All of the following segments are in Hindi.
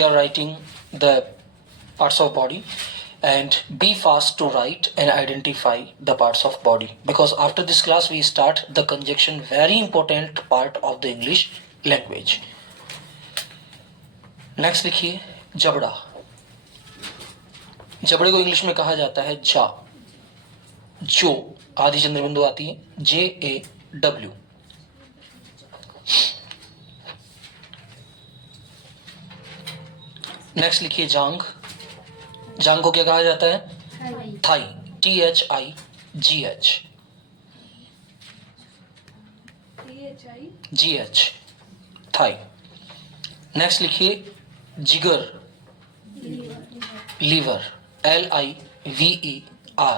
you are writing the parts of body, and be fast to write and identify the parts of body, because after this class we start the conjunction, very important part of the English language. Next लिखिए जबड़ा। जबड़े को इंग्लिश में कहा जाता है जा, जो आदि चंद्र बिंदु आती है JAW। नेक्स्ट लिखिए जांग। जांग को क्या कहा जाता है? Thai, THIGH। थाई। नेक्स्ट लिखिए जिगर, लीवर, LIVER।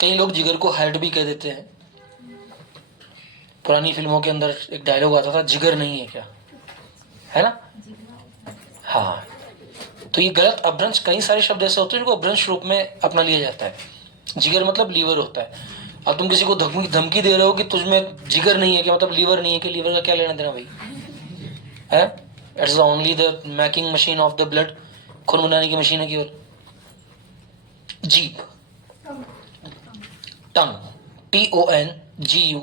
कई लोग जिगर को हार्ट भी कह देते हैं। पुरानी फिल्मों के अंदर एक डायलॉग आता था, जिगर नहीं है क्या, है ना? हाँ, तो ये गलत अपभ्रंश, कई सारे शब्द ऐसे होते हैं जिनको अपभ्रंश रूप में अपना लिया जाता है। जिगर मतलब लीवर होता है। अब तुम किसी को धमकी दे रहे हो कि तुझमें जिगर नहीं है क्या, मतलब लीवर नहीं है कि लीवर का क्या लेना देना भाई, है? It's only the making machine of the blood, खून बनाने की मशीन है केवल। जीभ, टंग, TONGUE।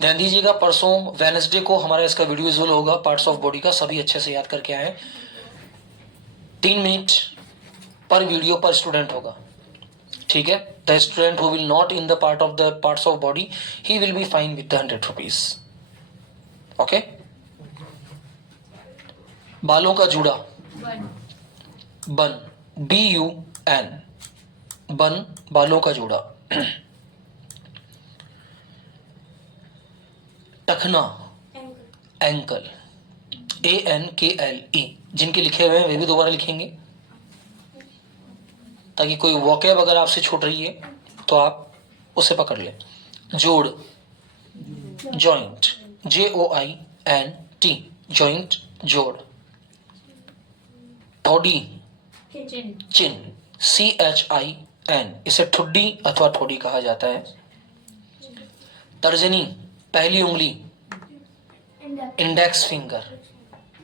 ध्यान दीजिएगा, परसों वेडनेसडे को हमारा इसका वीडियो विजुअल होगा पार्ट्स ऑफ बॉडी का, सभी अच्छे से याद करके आए। 3 मिनट पर वीडियो पर स्टूडेंट होगा, ठीक है? The student who will not in the part of the parts of body, he will be fine with 100 rupees. Okay. बालों का जूड़ा, बन, BUN, बन, बालों का जूड़ा। टखना, एंकल, ANKLE। जिनके लिखे हुए हैं वे भी दोबारा लिखेंगे, ताकि कोई वोकैब अगर आपसे छूट रही है तो आप उसे पकड़ लें। जोड़, जॉइंट, JOINT, जॉइंट, जोड़। ठोडी, चिन, CHIN, इसे ठुड्डी अथवा ठोडी कहा जाता है। तर्जनी, पहली उंगली, इंडेक्स फिंगर।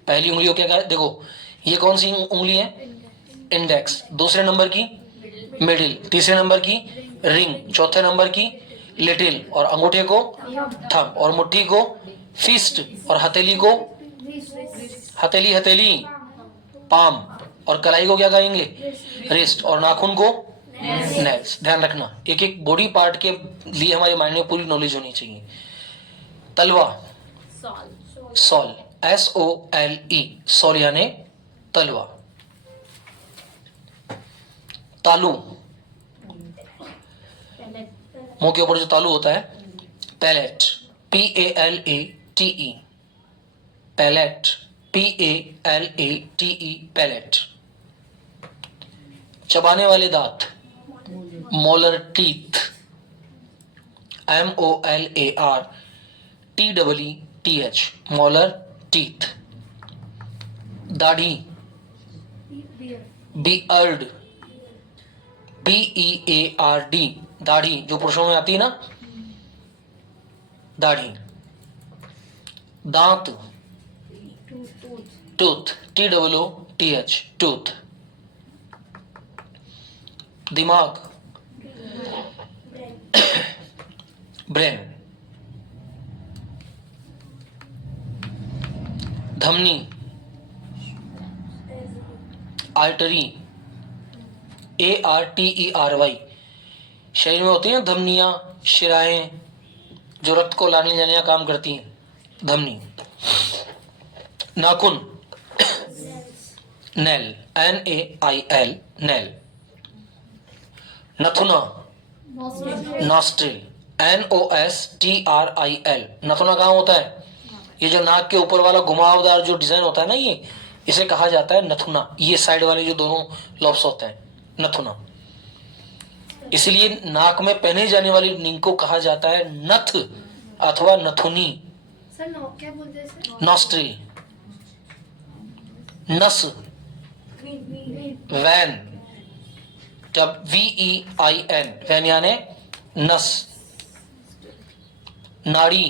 पहली उंगली को क्या कहा? देखो ये कौन सी उंगली है? इंडेक्स। दूसरे नंबर की मिडिल, तीसरे नंबर की रिंग, चौथे नंबर की लिटिल, और अंगूठे को थंब, और मुट्ठी को फिस्ट, और हथेली को हथेली पाम, और कलाई को क्या कहेंगे? रिस्ट, और नाखून को नेल्स। ध्यान रखना, एक एक बॉडी पार्ट के लिए हमारे माइंड में पूरी नॉलेज होनी चाहिए। तलवा, सॉल, SOLE, सॉल यानी तलवा। तालू, मुंह के ऊपर जो तालू होता है, palate, PALATE, palate, PALATE, palate. चबाने वाले दांत, molar teeth, MOLAR TEETH, molar teeth. दाढ़ी, बियर्ड, BEARD, दाढ़ी, जो पुरुषों में आती है ना, दाढ़ी। दांत, टूथ, TOOTH, टूथ। दिमाग, ब्रेन। धमनी, आर्टरी, ARTERY। शरीर में होती हैं धमनियां, शिराएं, जो रक्त को लाने जाने का काम करती हैं, धमनी। नाखून, नेल, NAIL, नेल। नथुना, नॉस्ट्रिल, NOSTRIL। नथुना कहाँ होता है? ये जो नाक के ऊपर वाला घुमावदार जो डिजाइन होता है ना, ये इसे कहा जाता है नथुना। ये साइड वाले जो दोनों लॉब्स होते हैं, नथुना। इसलिए नाक में पहने जाने वाली रिंग को कहा जाता है नथ अथवा नथुनी। सर क्या बोलते हैं सर? नॉस्ट्रिल, नस, वैन, जब VEIN, वैन यानी नस। नाड़ी,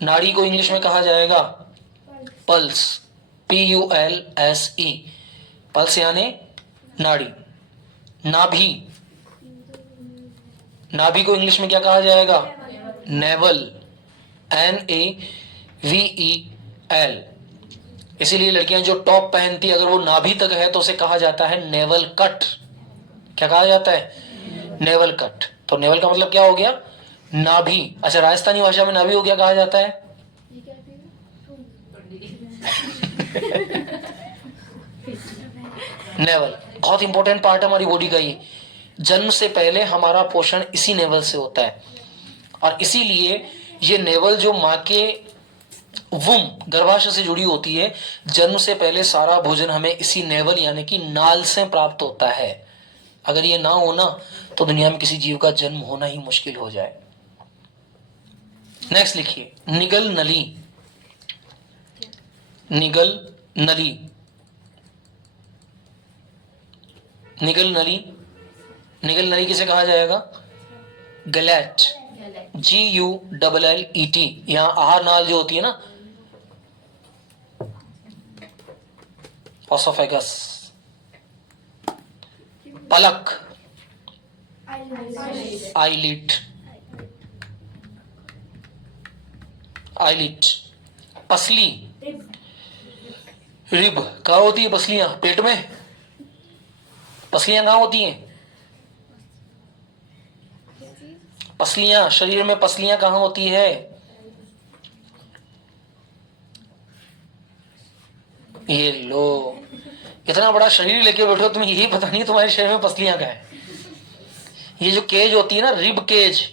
नाड़ी को इंग्लिश में कहा जाएगा पल्स, PULSE, पल्स यानी नाड़ी। नाभि, नाभि को इंग्लिश में क्या कहा जाएगा? Naval, NAVEL। इसीलिए लड़कियां जो टॉप पहनती है अगर वो नाभि तक है तो उसे कहा जाता है नेवल कट। क्या कहा जाता है? Naval cut. तो नेवल का मतलब क्या हो गया? नाभि। अच्छा, राजस्थानी भाषा में नाभि को क्या कहा जाता है? ये क्या कहेगा? नेवल। बहुत इंपॉर्टेंट पार्ट है हमारी बॉडी का ये। जन्म से पहले हमारा पोषण इसी नेवल से होता है और इसीलिए ये नेवल जो माँ के गर्भाशय से जुड़ी होती है, जन्म से पहले सारा भोजन हमें इसी नेवल यानी कि नाल से प्राप्त होता है। अगर ये ना हो ना तो दुनिया में किसी जीव का जन्म होना ही मुश्किल हो जाए। नेक्स्ट लिखिए, निगल नली। निगल नली, निगल नली, निगल नली किसे कहा जाएगा? गलैट, GULLET। यहां आहार नाल जो होती है ना, ऑसोफेगस। पलक, आईलिट, आईलिट। पसली, रिब। कहाँ होती है पसलियां? पेट में। पसलियां कहाँ होती हैं? पसलियां, शरीर में पसलियां कहाँ होती है? ये लो, इतना बड़ा शरीर लेके बैठे हो, तुम्हें यही पता नहीं तुम्हारे शरीर में पसलियां कहाँ है। ये जो केज होती है ना, रिब केज,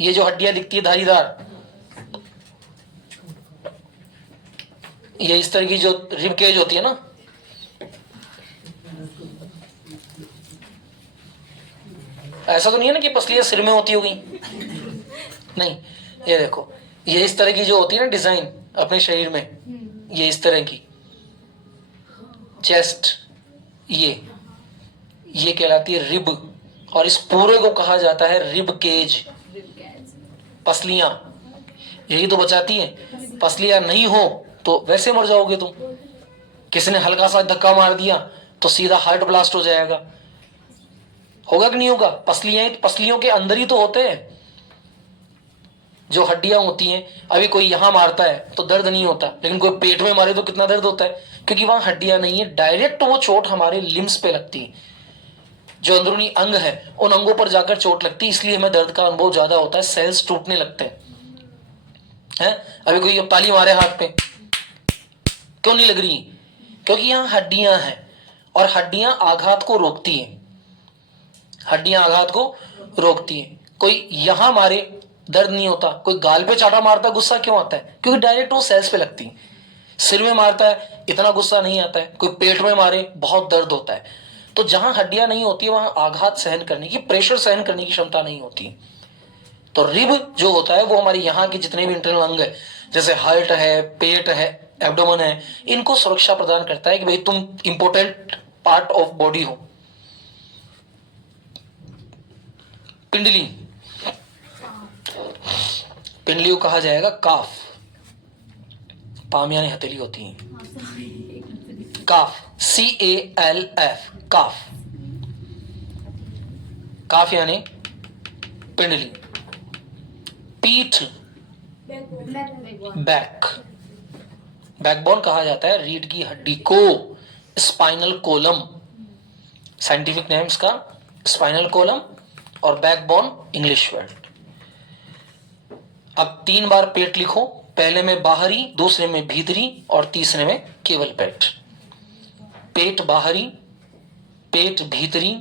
ये जो हड्डियां दिखती है धारीदार, ये इस तरह की जो रिब केज होती है ना, ऐसा तो नहीं है ना कि पसलियां सिर में होती होगी, नहीं। ये देखो, ये इस तरह की जो होती है ना डिजाइन अपने शरीर में, ये इस तरह की चेस्ट, ये कहलाती है रिब और इस पूरे को कहा जाता है रिब केज। पसलियां यही तो बचाती है। पसलियां नहीं हो तो वैसे मर जाओगे तुम। किसी ने हल्का सा धक्का मार दिया तो सीधा हार्ट ब्लास्ट हो जाएगा। होगा कि नहीं होगा? पसलियों के अंदर ही तो होते हैं जो हड्डियां होती हैं। अभी कोई यहां मारता है तो दर्द नहीं होता, लेकिन कोई पेट में मारे तो कितना दर्द होता है, क्योंकि वहां हड्डियां नहीं है। डायरेक्ट वो चोट हमारे लिम्स पे लगती है, जो अंदरूनी अंग है उन अंगों पर जाकर चोट लगती है, इसलिए हमें दर्द का अनुभव ज्यादा होता है, सेल्स टूटने लगते हैं। अभी कोई ताली मारे हाथ पे, क्यों नहीं लग रही? क्योंकि यहाँ हड्डियां हैं और हड्डियां आघात को रोकती हैं। हड्डियां आघात को रोकती हैं। कोई यहां मारे दर्द नहीं होता, कोई गाल पे चाटा मारता गुस्सा क्यों आता है? क्योंकि डायरेक्ट वो सेल्स पे लगती है। सिर में मारता है इतना गुस्सा नहीं आता है, कोई पेट में मारे बहुत दर्द होता है। तो जहां हड्डियां नहीं होती वहां आघात सहन करने की, प्रेशर सहन करने की क्षमता नहीं होती। तो रिब जो होता है वो हमारे यहाँ के जितने भी इंटरनल अंग है, जैसे हार्ट है, पेट है, एब्डोमेन है, इनको सुरक्षा प्रदान करता है कि भाई तुम इंपोर्टेंट पार्ट ऑफ बॉडी हो। पिंडली, पिंडली को कहा जाएगा काफ। पाम यानी हथेली होती है, काफ, CALF, काफ। काफ यानी पिंडली। पीठ, बैक, बैकबोन कहा जाता है रीढ़ की हड्डी को। स्पाइनल कोलम, साइंटिफिक नेम्स का स्पाइनल कोलम और बैकबोन इंग्लिश वर्ड। अब 3 बार पेट लिखो, पहले में बाहरी, दूसरे में भीतरी और तीसरे में केवल पेट। पेट बाहरी, पेट भीतरी,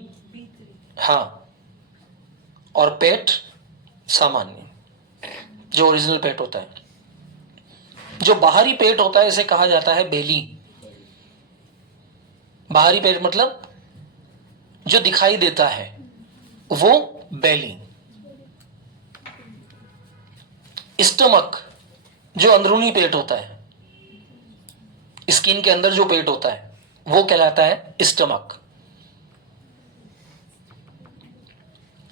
हाँ, और पेट सामान्य जो ओरिजिनल पेट होता है। जो बाहरी पेट होता है इसे कहा जाता है बेली। बाहरी पेट मतलब जो दिखाई देता है वो बेली। स्टमक जो अंदरूनी पेट होता है, स्किन के अंदर जो पेट होता है वो कहलाता है स्टमक।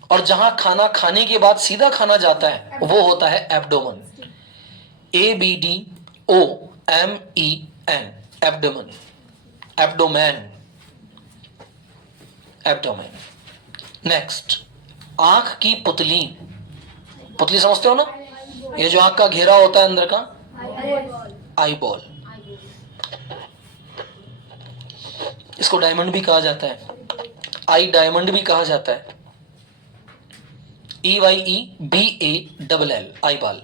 और जहां खाना खाने के बाद सीधा खाना जाता है वो होता है abdomen. ABDOMEN, abdomen, abdomen, abdomen. Next, आंख की पुतली, पुतली समझते हो ना, ये जो आंख का घेरा होता है अंदर का, आई बॉल। इसको डायमंड भी कहा जाता है, आई डायमंड भी कहा जाता है, EYEBALL, आई बॉल।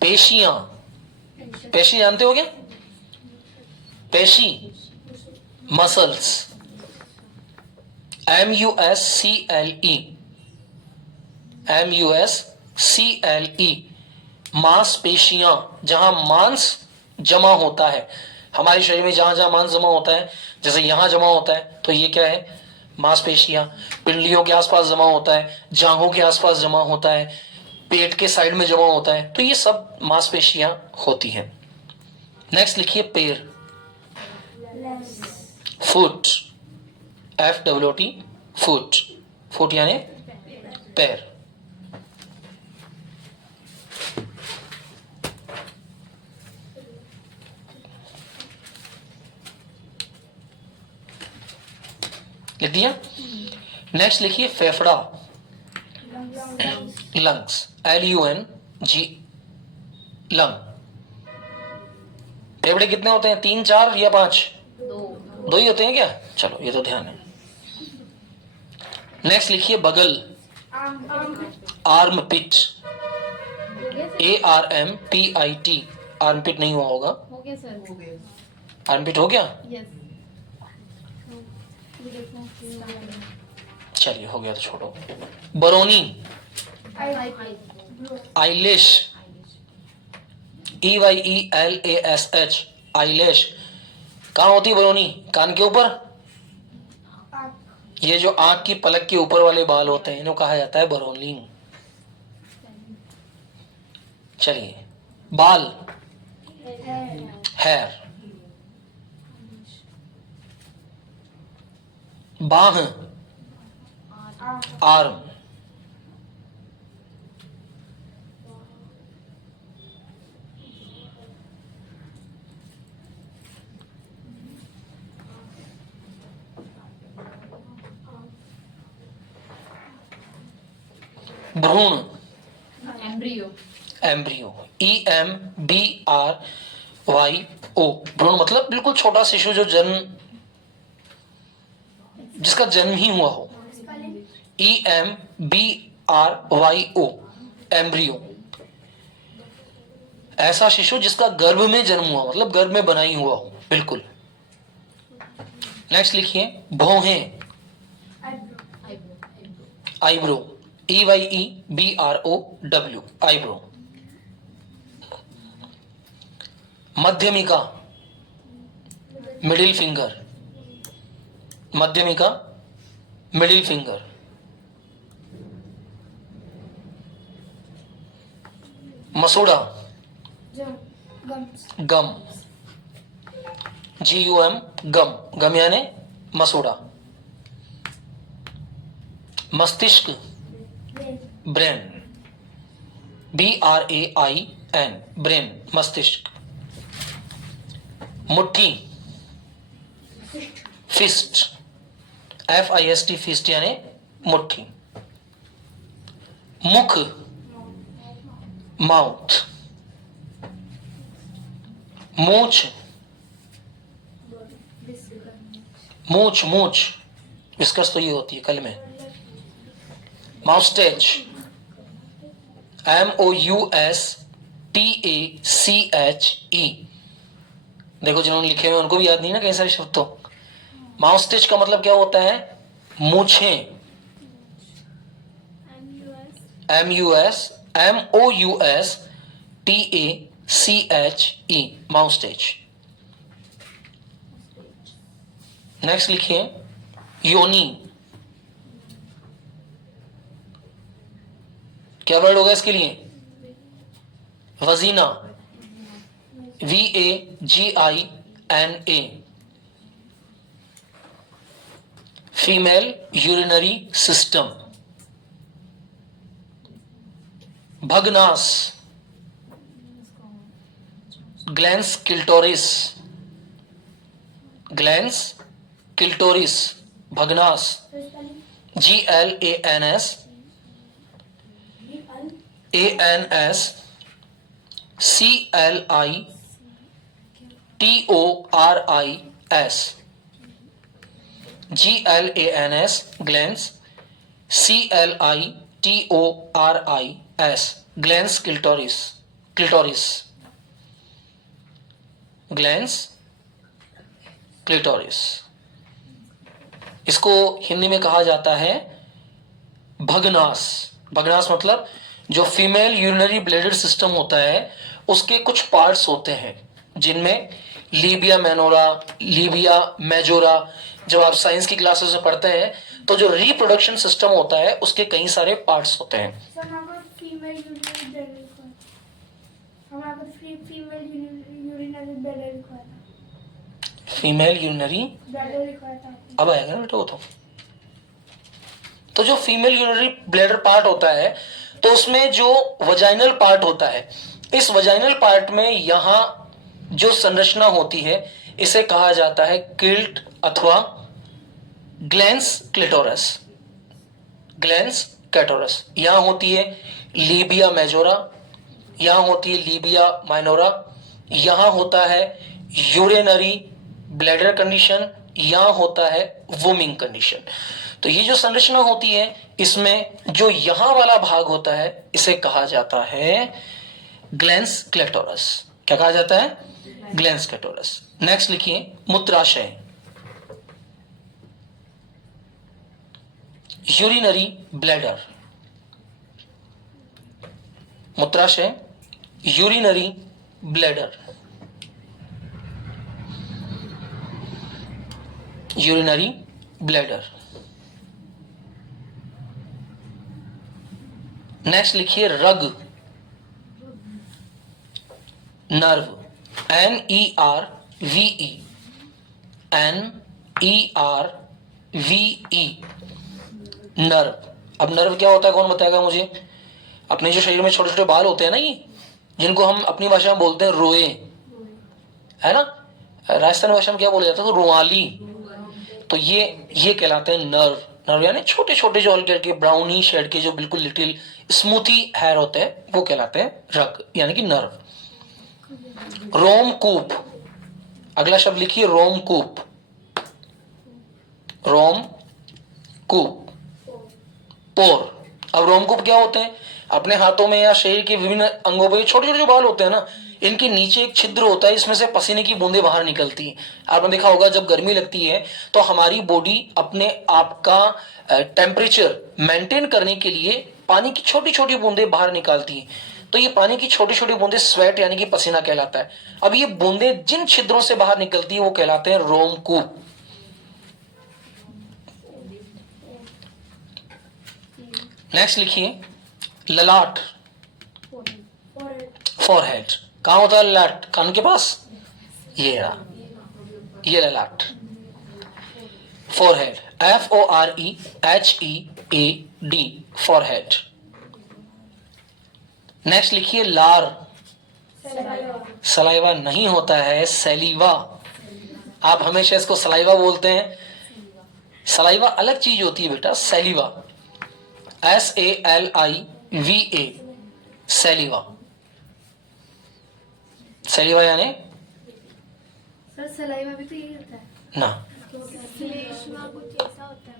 पेशियां, पेशी जानते हो क्या, पेशी, मसल्स, MUSCLE, मांसपेशियां, जहां मांस जमा होता है हमारे शरीर में, जहां जहां मांस जमा होता है, जैसे यहां जमा होता है तो ये क्या है, मांसपेशियां। पिंडलियों के आसपास जमा होता है, जांघों के आसपास जमा होता है, पेट के साइड में जमा होता है, तो ये सब मांसपेशियां होती हैं। नेक्स्ट लिखिए पैर, फुट, FOOT, फुट, फुट यानी पैर। लिख दिया। नेक्स्ट लिखिए फेफड़ा, लंग्स, LUNG, लंग। फेफड़े कितने होते हैं, 3, 4 या 5? 2 ही होते हैं क्या, चलो ये तो ध्यान है। नेक्स्ट लिखिए बगल, आर्मपिट, ARMPIT, आर्मपिट नहीं हुआ होगा, हो गया सर, हो गया। आर्मपिट हो गया, यस। चलिए हो गया तो छोड़ो। बरोनी, आईलिश, EYELASH, आईलिश। कहाँ होती है बरोनी, कान के ऊपर, ये जो आंख की पलक के ऊपर वाले बाल होते हैं इन्हें कहा जाता है बरोनी। चलिए बाल, हेयर, बाह, आर्म, भ्रूण, एम्ब्रियो, एम्ब्रियो, EMBRYO, भ्रूण मतलब बिल्कुल छोटा शिशु जो जिसका जन्म ही हुआ हो, EMBRYO, एम्ब्रियो। ऐसा शिशु जिसका गर्भ में जन्म हुआ, मतलब गर्भ में बना ही हुआ हो, बिल्कुल। नेक्स्ट लिखिए भौहें, आईब्रो, EYEBROW, आईब्रो। मध्यमिका, मिडिल फिंगर, मध्यमिका, मिडिल फिंगर। मसूड़ा, गम, GUM, गम, गम यानी मसूड़ा। मस्तिष्क, ब्रेन, BRAIN, ब्रेन, मस्तिष्क। मुट्ठी, फिस्ट, FIST, फिस्ट यानी मुट्ठी। मुख, माउथ। मूछ, मूछ, मूछ, विस्कस तो ये होती है कल में। माउस्टेच, MOUSTACHE। देखो जिन्होंने लिखे हुए उनको भी याद नहीं ना कई सारे शब्द तो। माउस्टेच का मतलब क्या होता है, मूछें, MOUSTACHE, माउस्टेच। नेक्स्ट लिखिए योनी, क्या वर्ड होगा इसके लिए, vagina, VAGINA, female urinary system, भगनास, ग्लैंस क्लिटोरिस, ग्लैंस क्लिटोरिस, भगनास, GLANS ANS CLITORIS, GLANS glans, CLITORIS glans clitoris, clitoris, glans clitoris. इसको हिंदी में कहा जाता है भगनास। भगनास मतलब जो फीमेल यूरिनरी ब्लैडर सिस्टम होता है उसके कुछ पार्ट्स होते हैं जिनमें लीबिया मेनोरा, लीबिया मेजोरा, जब आप साइंस की क्लासेस में पढ़ते हैं तो जो रिप्रोडक्शन सिस्टम होता है उसके कई सारे पार्ट्स होते हैं। फीमेल यूरिनरी अब आएगा ना बेटा वो तो जो फीमेल यूरिनरी ब्लैडर पार्ट होता है तो उसमें जो वजाइनल पार्ट होता है, इस वजाइनल पार्ट में यहां जो संरचना होती है इसे कहा जाता है किल्ट अथवा ग्लैंस क्लिटोरस, ग्लैंस क्लिटोरस। यहां होती है लीबिया मेजोरा, यहां होती है लीबिया माइनोरा, यहां होता है यूरिनरी ब्लैडर कंडीशन, यहां होता है वूमिंग कंडीशन। तो ये जो संरचना होती है इसमें जो यहां वाला भाग होता है इसे कहा जाता है ग्लैंस क्लिटोरस। क्या कहा जाता है? Glans clitoris. नेक्स्ट लिखिए मूत्राशय, यूरिनरी ब्लैडर, मूत्राशय, urinary bladder, urinary bladder. Next लिखिए रग, नर्व, NERVE, NERVE, नर्व। अब नर्व क्या होता है कौन बताएगा मुझे? अपने जो शरीर में छोटे छोटे बाल होते हैं ना, ये जिनको हम अपनी भाषा में बोलते हैं रोए, है ना, राजस्थान भाषा में क्या बोला जाता है? तो रुमाली। तो ये कहलाते हैं नर्व। नर्व यानी छोटे छोटे जो हल्के हल्के ब्राउनी शेड के जो बिल्कुल लिटिल स्मूथी हेयर होते हैं वो कहलाते हैं रग यानी कि नर्व। रोमकूप, अगला शब्द लिखिए रोमकूप, रोमकूप, पोर। अब रोमकूप क्या होते हैं? अपने हाथों में या शरीर के विभिन्न अंगों पर छोटे छोटे जो बाल होते हैं ना, इनके नीचे एक छिद्र होता है, इसमें से पसीने की बूंदें बाहर निकलती हैं। आपने देखा होगा जब गर्मी लगती है तो हमारी बॉडी अपने आप का टेम्परेचर मेंटेन करने के लिए पानी की छोटी छोटी बूंदें बाहर निकालती है। तो ये पानी की छोटी छोटी बूंदें स्वेट यानी कि पसीना कहलाता है। अब ये बूंदें जिन छिद्रों से बाहर निकलती है वो कहलाते हैं रोमकूप। नेक्स्ट लिखिए ललाट, फॉरहेड। कहां होता है ललाट? कान के पास, ये रहा, ये ललाट। Forehead, FOREHEAD, forehead. नेक्स्ट लिखिए लार, सलाइवा नहीं होता है, सैलिवा। आप हमेशा इसको सलाइवा बोलते हैं, सलाइवा अलग चीज होती है बेटा, सैलिवा, SALIVA, सैलिवा। सैलिवा यानी सर सलाइवा भी तो यही होता है ना, श्लेष्मा कुछ ऐसा होता है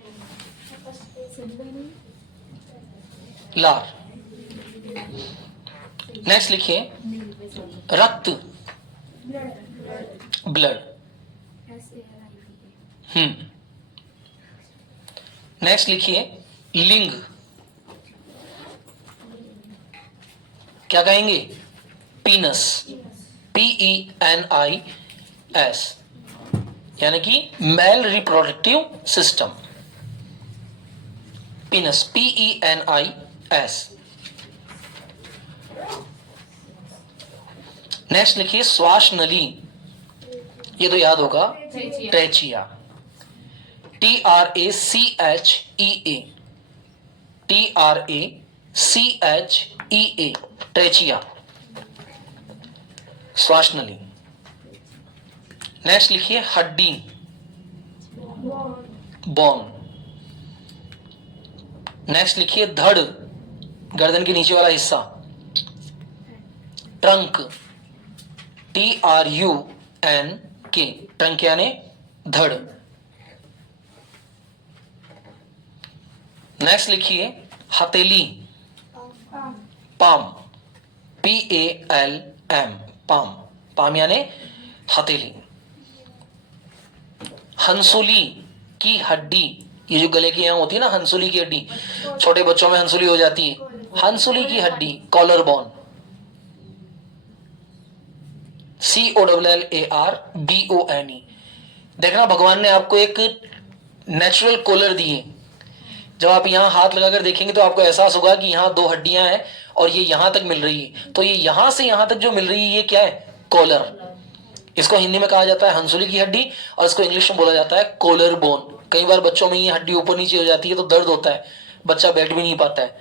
लार। नेक्स्ट लिखिए रक्त, ब्लड। नेक्स्ट लिखिए लिंग, क्या कहेंगे? पीनस, PENIS, यानी कि male reproductive system, पीनस, PENIS। Next लिखिए श्वास नली, ये तो याद होगा, trachea, TRACHEA, TRACHEA, EA trachea, श्वास नली। नेक्स्ट लिखिए हड्डी, बोन। नेक्स्ट लिखिए धड़, गर्दन के नीचे वाला हिस्सा, ट्रंक, TRUNK, ट्रंक यानी धड़। नेक्स्ट लिखिए हथेली, पाम, PALM, पाम, पाम यानी हथेली। हंसुली की हड्डी, ये जो गले के यहां होती है ना हंसुली की हड्डी, छोटे बच्चों में हंसुली हो जाती है, हंसुली की हड्डी, कॉलर बोन, COLLARBONE। देखना भगवान ने आपको एक नेचुरल कॉलर दी है। जब आप यहां हाथ लगाकर देखेंगे तो आपको एहसास होगा कि यहां 2 हड्डियां हैं और ये यहां तक मिल रही है। तो ये यहां से यहां तक जो मिल रही है ये क्या है? कॉलर। इसको हिंदी में कहा जाता है हंसुली की हड्डी और इसको इंग्लिश में बोला जाता है कॉलर बोन। कई बार बच्चों में ये हड्डी ऊपर नीचे हो जाती है तो दर्द होता है, बच्चा बैठ भी नहीं पाता है,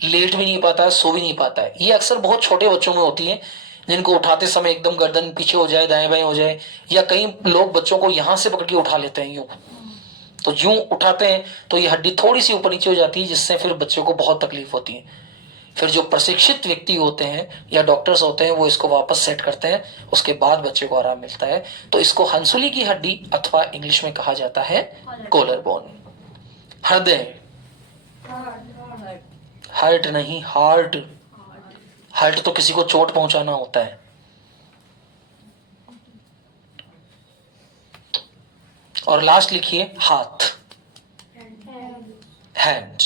लेट भी नहीं पाता है, सो भी नहीं पाता है। ये अक्सर बहुत छोटे बच्चों में होती है जिनको उठाते समय एकदम गर्दन पीछे हो जाए, दाएं बाएं हो जाए, या कई लोग बच्चों को यहां से पकड़ के उठा लेते हैं यूं, तो यूं उठाते हैं तो ये हड्डी थोड़ी सी ऊपर नीचे हो जाती है जिससे फिर बच्चे को बहुत तकलीफ होती है। फिर जो प्रशिक्षित व्यक्ति होते हैं या डॉक्टर्स होते हैं वो इसको वापस सेट करते हैं, उसके बाद बच्चे को आराम मिलता है। तो इसको हंसुली की हड्डी अथवा इंग्लिश में कहा जाता है कॉलर बोन। हृदय, हार्ट नहीं, हार्ट। हार्ट तो किसी को चोट पहुंचाना होता है। और लास्ट लिखिए हाथ, हैंड।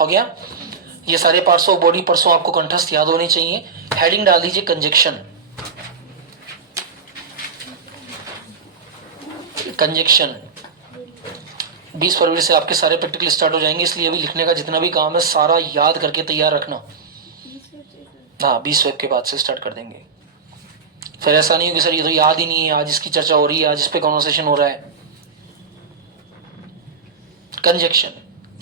हो गया? ये सारे पार्ट्स ऑफ बॉडी परसों आपको कंठस्थ याद होने चाहिए। हेडिंग डाल दीजिए कंजक्शन। कंजक्शन 20 फरवरी से आपके सारे प्रैक्टिकल स्टार्ट हो जाएंगे, इसलिए अभी लिखने का जितना भी काम है सारा याद करके तैयार रखना। हाँ, 20 वेब के बाद से स्टार्ट कर देंगे। फिर ऐसा नहीं हो कि सर ये तो याद ही नहीं है, आज इसकी चर्चा हो रही है, आज इस पे कॉन्वर्सेशन हो रहा है। Conjunction,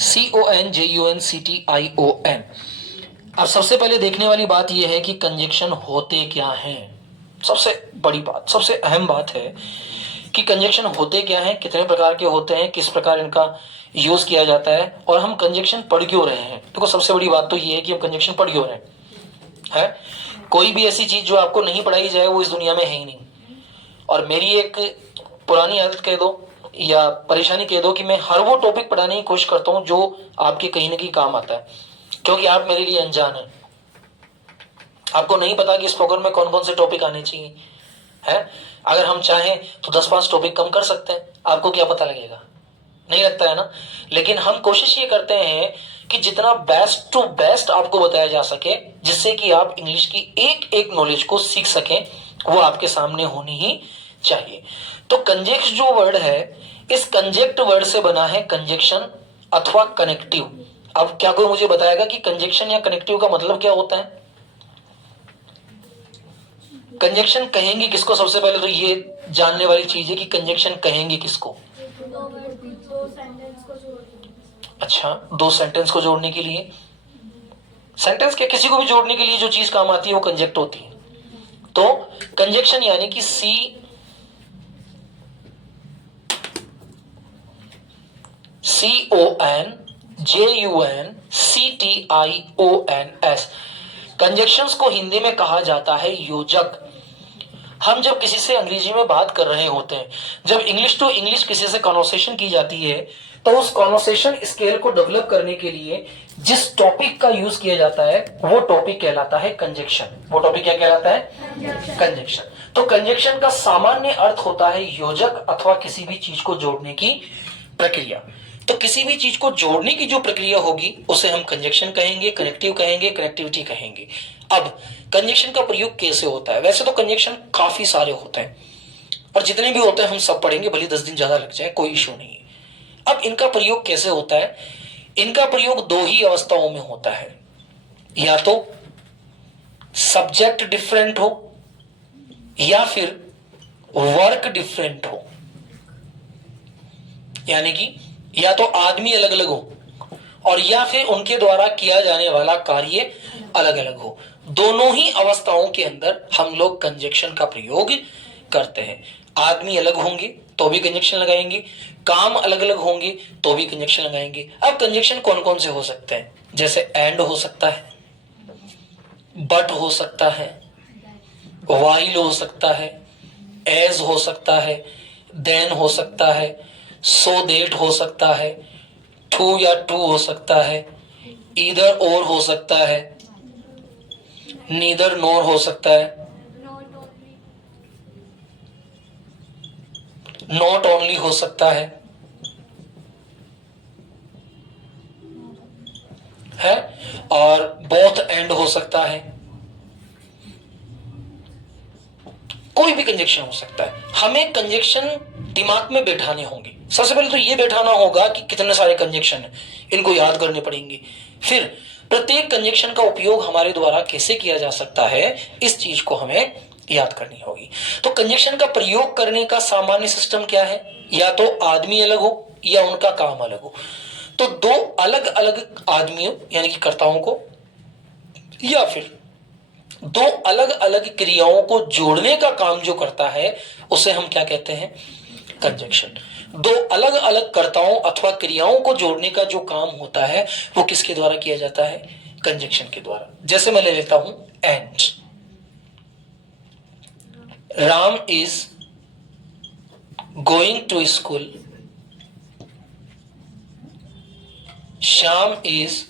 CONJUNCTION। अब सबसे पहले देखने वाली बात यह है कि कंजक्शन होते क्या हैं। सबसे बड़ी बात, सबसे अहम बात है कि कंजक्शन होते क्या हैं, कितने प्रकार के होते हैं, किस प्रकार इनका यूज किया जाता है, और हम कंजक्शन पढ़ क्यों रहे हैं। देखो सबसे बड़ी बात तो ये है कि हम कंजक्शन पढ़ क्यों रहे हैं। कोई भी ऐसी चीज जो आपको नहीं पढ़ाई जाए वो इस दुनिया में है ही नहीं। और मेरी एक पुरानी आदत कह दो या परेशानी कह दो कि मैं हर वो टॉपिक पढ़ाने की कोशिश करता हूँ जो आपके कहीं ना कहीं काम आता है, क्योंकि आप मेरे लिए अनजान हैं। आपको नहीं पता कि इस प्रोग्राम में कौन कौन से टॉपिक आने चाहिए है। अगर हम चाहें तो 10-5 टॉपिक कम कर सकते हैं, आपको क्या पता लगेगा? नहीं लगता है ना। लेकिन हम कोशिश ये करते हैं कि जितना बेस्ट टू बेस्ट आपको बताया जा सके, जिससे कि आप इंग्लिश की एक एक नॉलेज को सीख सकें, वो आपके सामने होनी ही चाहिए। तो कंजेक्ट जो वर्ड है, इस कंजेक्ट वर्ड से बना है कंजेक्शन अथवा कनेक्टिव। अब क्या कोई मुझे बताएगा कि कंजेक्शन या कनेक्टिव का मतलब क्या होता है? कंजक्शन कहेंगे किसको? सबसे पहले तो ये जानने वाली चीज है कि कंजक्शन कहेंगे किसको। अच्छा, 2 सेंटेंस को जोड़ने के लिए। सेंटेंस के किसी को भी जोड़ने के लिए जो चीज काम आती है वो कंजक्ट होती है। तो कंजक्शन यानी कि CONJUNCTIONS। कंजक्शंस को हिंदी में कहा जाता है योजक। हम जब किसी से अंग्रेजी में बात कर रहे होते हैं, जब इंग्लिश टू इंग्लिश किसी से कॉन्वर्सेशन की जाती है, तो उस कॉन्वर्सेशन स्केल को डेवलप करने के लिए जिस टॉपिक का यूज किया जाता है वो टॉपिक कहलाता है कंजक्शन। वो टॉपिक क्या कहलाता है? कंजक्शन। तो कंजक्शन का सामान्य अर्थ होता है योजक अथवा किसी भी चीज को जोड़ने की प्रक्रिया। तो किसी भी चीज को जोड़ने की जो प्रक्रिया होगी उसे हम कंजक्शन कहेंगे, कनेक्टिव कहेंगे, कनेक्टिविटी कहेंगे। अब कंजक्शन का प्रयोग कैसे होता है? वैसे तो कंजक्शन काफी सारे होते हैं और जितने भी होते हैं हम सब पढ़ेंगे, भले 10 दिन ज्यादा लग जाए, कोई इश्यू नहीं है। अब इनका प्रयोग कैसे होता है? इनका प्रयोग 2 ही अवस्थाओं में होता है, या तो सब्जेक्ट डिफरेंट हो या फिर वर्क डिफरेंट हो। यानी कि या तो आदमी अलग अलग हो, और या फिर उनके द्वारा किया जाने वाला कार्य अलग अलग हो। दोनों ही अवस्थाओं के अंदर हम लोग कंजक्शन का प्रयोग करते हैं। आदमी अलग होंगे तो भी कंजक्शन लगाएंगे, काम अलग अलग होंगे तो भी कंजक्शन लगाएंगे। अब कंजक्शन कौन कौन से हो सकते हैं? जैसे एंड हो सकता है, बट हो सकता है, वाइल हो सकता है, एज हो सकता है, देन हो सकता है, सो देट हो सकता है, टू या टू हो सकता है, इधर और हो सकता है, नीदर नोर हो सकता है, नॉट ओनली हो सकता है और बोथ एंड हो सकता है। कोई भी कंजक्शन हो सकता है। हमें कंजक्शन दिमाग में बैठाने होंगे। सबसे पहले तो ये बैठाना होगा कि कितने सारे कंजक्शन हैं, इनको याद करने पड़ेंगे। फिर प्रत्येक कंजक्शन का उपयोग हमारे द्वारा कैसे किया जा सकता है, इस चीज को हमें याद करनी होगी। तो कंजक्शन का प्रयोग करने का सामान्य सिस्टम क्या है? या तो आदमी अलग हो या उनका काम अलग हो। तो दो अलग अलग आदमियों यानी कि कर्ताओं को या फिर दो अलग अलग क्रियाओं को जोड़ने का काम जो करता है उसे हम क्या कहते हैं? कंजक्शन। दो अलग अलग कर्ताओं अथवा क्रियाओं को जोड़ने का जो काम होता है वो किसके द्वारा किया जाता है? कंजक्शन के द्वारा। जैसे मैं ले लेता हूं and, Ram is going to school, Shyam is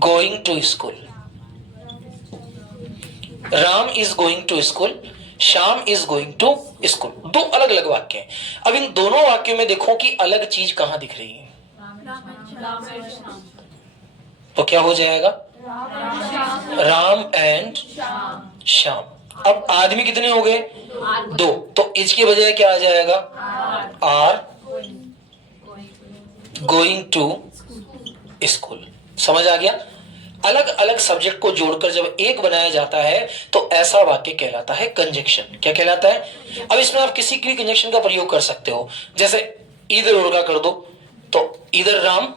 going to school. Ram is going to school, Shyam is going to school. दो अलग अलग वाक्य हैं। अब इन दोनों वाक्यों में देखो कि अलग चीज कहां दिख रही है। तो क्या हो जाएगा? राम एंड श्याम। अब आदमी कितने हो गए? दो। तो इसके बजाय क्या आ जाएगा? Are going to school. समझ आ गया? अलग अलग सब्जेक्ट को जोड़कर जब एक बनाया जाता है तो ऐसा वाक्य कहलाता है कंजक्शन। क्या कहलाता है? अब इसमें आप किसी भी कंजक्शन का प्रयोग कर सकते हो। जैसे इधर और का कर दो, तो इधर राम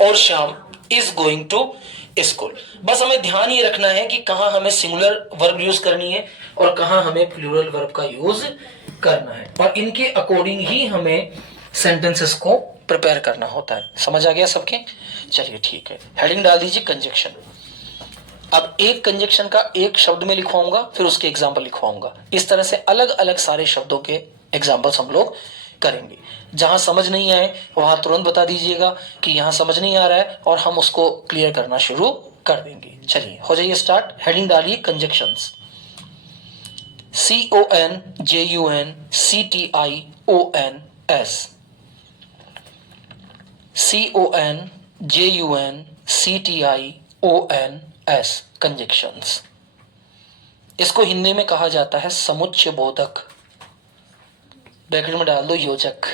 और Shyam is going to school. बस हमें ध्यान ये रखना है कि कहां हमें सिंगुलर वर्ब यूज करनी है और कहां हमें प्लूरल वर्ब का यूज करना है, और इनके अकॉर्डिंग ही हमें सेंटेंसेस को प्रिपेयर करना होता है। समझ आ गया सबके? चलिए ठीक है, हेडिंग डाल दीजिए कंजक्शन। अब एक कंजक्शन का एक शब्द में लिखवाऊंगा, फिर उसके एग्जाम्पल लिखवाऊंगा। इस तरह से अलग अलग सारे शब्दों के एग्जाम्पल्स हम लोग करेंगे। जहां समझ नहीं आए वहां तुरंत बता दीजिएगा कि यहां समझ नहीं आ रहा है, और हम उसको क्लियर करना शुरू कर देंगे। चलिए हो जाइए स्टार्ट। हेडिंग डालिए कंजक्शंस। CONJUNCTIONS, CONJUNCTIONS conjunctions. इसको हिंदी में कहा जाता है समुच्चय बोधक। ब्रैकेट में डाल दो योजक।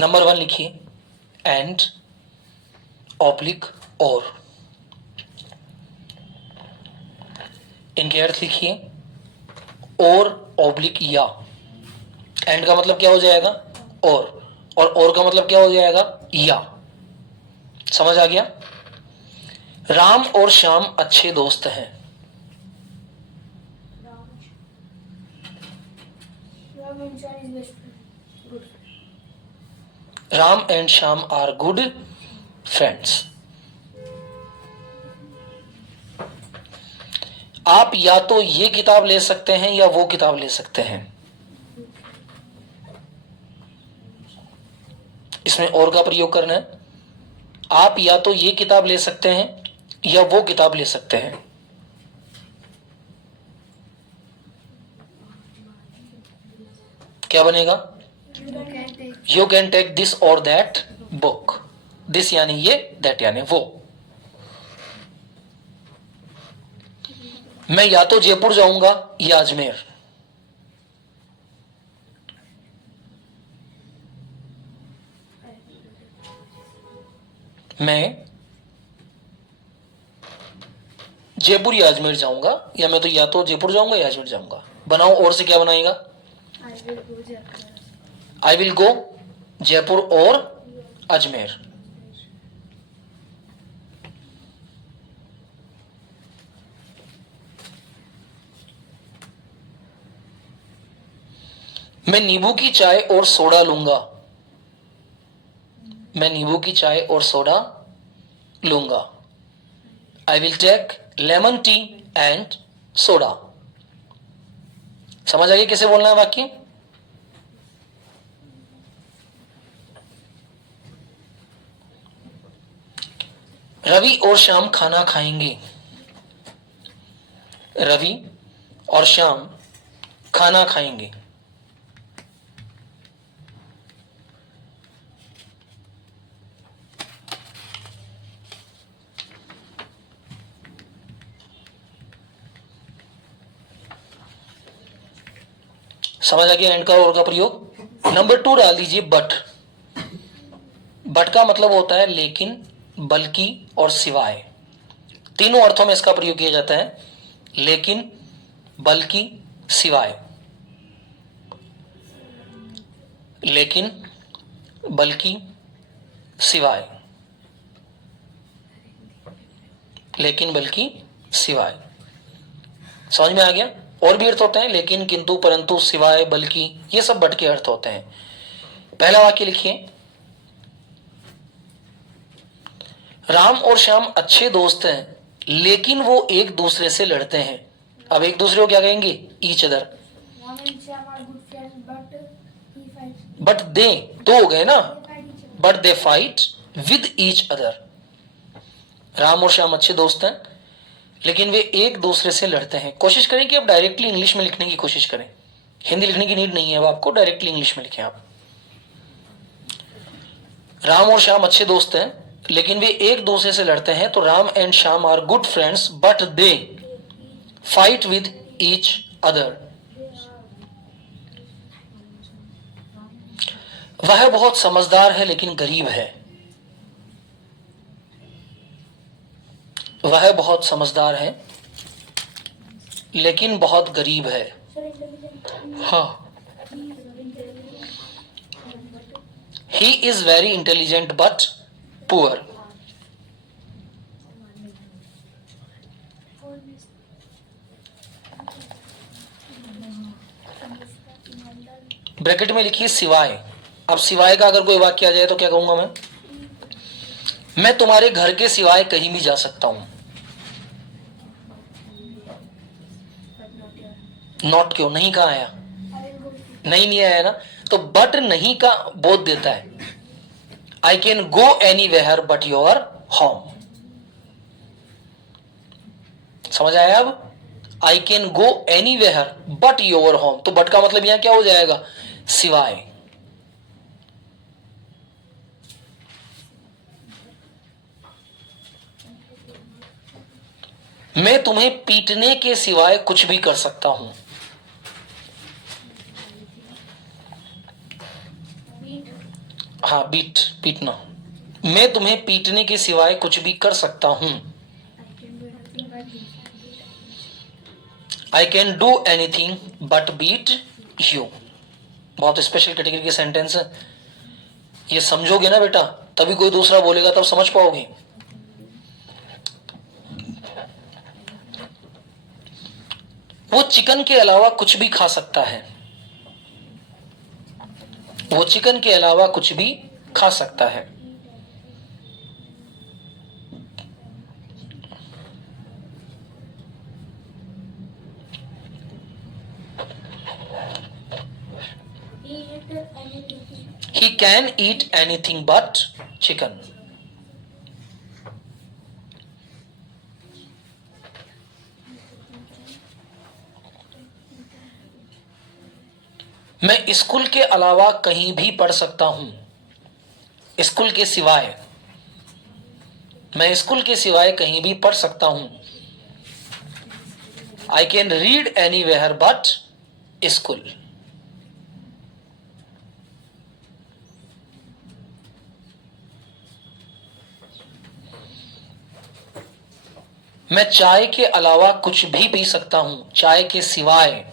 नंबर 1 लिखिए, एंड ऑब्लिक और। इनके अर्थ लिखिए, और ऑब्लिक या। एंड का मतलब क्या हो जाएगा? और का मतलब क्या हो जाएगा? या। समझ आ गया? राम और श्याम अच्छे दोस्त हैं। Ram and Shyam are good friends. आप या तो ये किताब ले सकते हैं या वो किताब ले सकते हैं। इसमें और का प्रयोग करना है। आप या तो ये किताब ले सकते हैं या वो किताब ले सकते हैं। क्या बनेगा? यू कैन टेक दिस और दैट बुक। दिस यानी ये, दैट यानी वो। मैं या तो जयपुर जाऊंगा या अजमेर। मैं जयपुर या अजमेर जाऊंगा, या मैं तो या तो जयपुर जाऊंगा या अजमेर जाऊंगा। बनाओ, और से क्या बनाएगा? I will go Jaipur. I will go Jaipur और अजमेर। मैं नींबू की चाय और सोडा लूंगा। मैं नींबू की चाय और सोडा लूंगा। I will take lemon tea and soda. समझ आ गया कैसे बोलना है वाक्य? रवि और श्याम खाना खाएंगे। रवि और श्याम खाना खाएंगे। समझ आ गया एंड का और का प्रयोग? नंबर 2 डाल दीजिए बट। बट का मतलब होता है लेकिन, बल्कि और सिवाय। तीनों अर्थों में इसका प्रयोग किया जाता है, लेकिन, बल्कि, सिवाय। लेकिन, बल्कि, सिवाय। लेकिन, बल्कि, सिवाय। समझ में आ गया? और भी अर्थ होते हैं, लेकिन, किंतु, परंतु, सिवाय, बल्कि, ये सब बट के अर्थ होते हैं। पहला वाक्य लिखिए, राम और श्याम अच्छे दोस्त हैं, लेकिन वो एक दूसरे से लड़ते हैं। अब एक दूसरे को क्या कहेंगे? Each other. Ram and Shyam are good friends, but he fights. But they, दो हो गए ना, They fight each other. But they fight with each other. Ram और श्याम अच्छे दोस्त हैं, लेकिन वे एक दूसरे से लड़ते हैं। कोशिश करें कि आप डायरेक्टली इंग्लिश में लिखने की कोशिश करें। हिंदी लिखने की नीड नहीं है, अब आपको डायरेक्टली इंग्लिश में लिखें आप। राम और श्याम अच्छे दोस्त हैं, लेकिन वे एक दूसरे से लड़ते हैं, तो Ram and Shyam are good friends but they fight with each other. वह बहुत समझदार है लेकिन गरीब है। वह बहुत समझदार है लेकिन बहुत गरीब है। हाँ, he is very intelligent but poor. Bracket में लिखिए सिवाय। अब सिवाय का अगर कोई वाक्य आ जाए तो क्या कहूंगा मैं तुम्हारे घर के सिवाय कहीं भी जा सकता हूं। नॉट क्यों नहीं कहा आया? नहीं आया ना, तो बट नहीं का बोध देता है। I can go anywhere but your home. समझ आया? अब I can go anywhere but your home, तो बट का मतलब यहां क्या हो जाएगा? सिवाय। मैं तुम्हें पीटने के सिवाय कुछ भी कर सकता हूं। हाँ, पीटना। मैं तुम्हें पीटने के सिवाय कुछ भी कर सकता हूं। I can do anything but beat you. बहुत स्पेशल कैटेगरी के सेंटेंस है ये। समझोगे ना बेटा, तभी कोई दूसरा बोलेगा तब समझ पाओगे। वो चिकन के अलावा कुछ भी खा सकता है। वो चिकन के अलावा कुछ भी खा सकता है। He can eat anything but chicken. मैं स्कूल के अलावा कहीं भी पढ़ सकता हूं। स्कूल के सिवाय, मैं स्कूल के सिवाय कहीं भी पढ़ सकता हूं। I can read anywhere but school. मैं चाय के अलावा कुछ भी पी सकता हूं, चाय के सिवाय,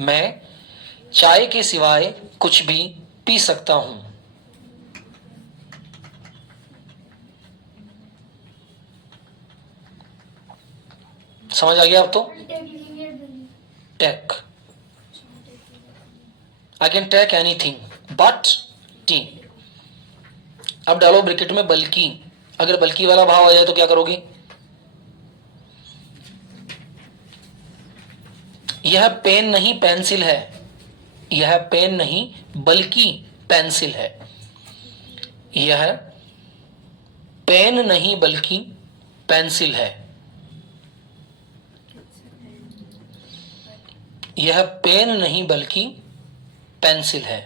मैं चाय के सिवाय कुछ भी पी सकता हूं। समझ आ गया अब तो? Take, I can take anything but tea. अब डालो ब्रैकेट में बल्कि, अगर बल्कि वाला भाव आ जाए तो क्या करोगे? यह पेन नहीं पेंसिल है, यह पेन नहीं बल्कि पेंसिल है। यह पेन नहीं बल्कि पेंसिल है। यह पेन नहीं बल्कि पेंसिल है।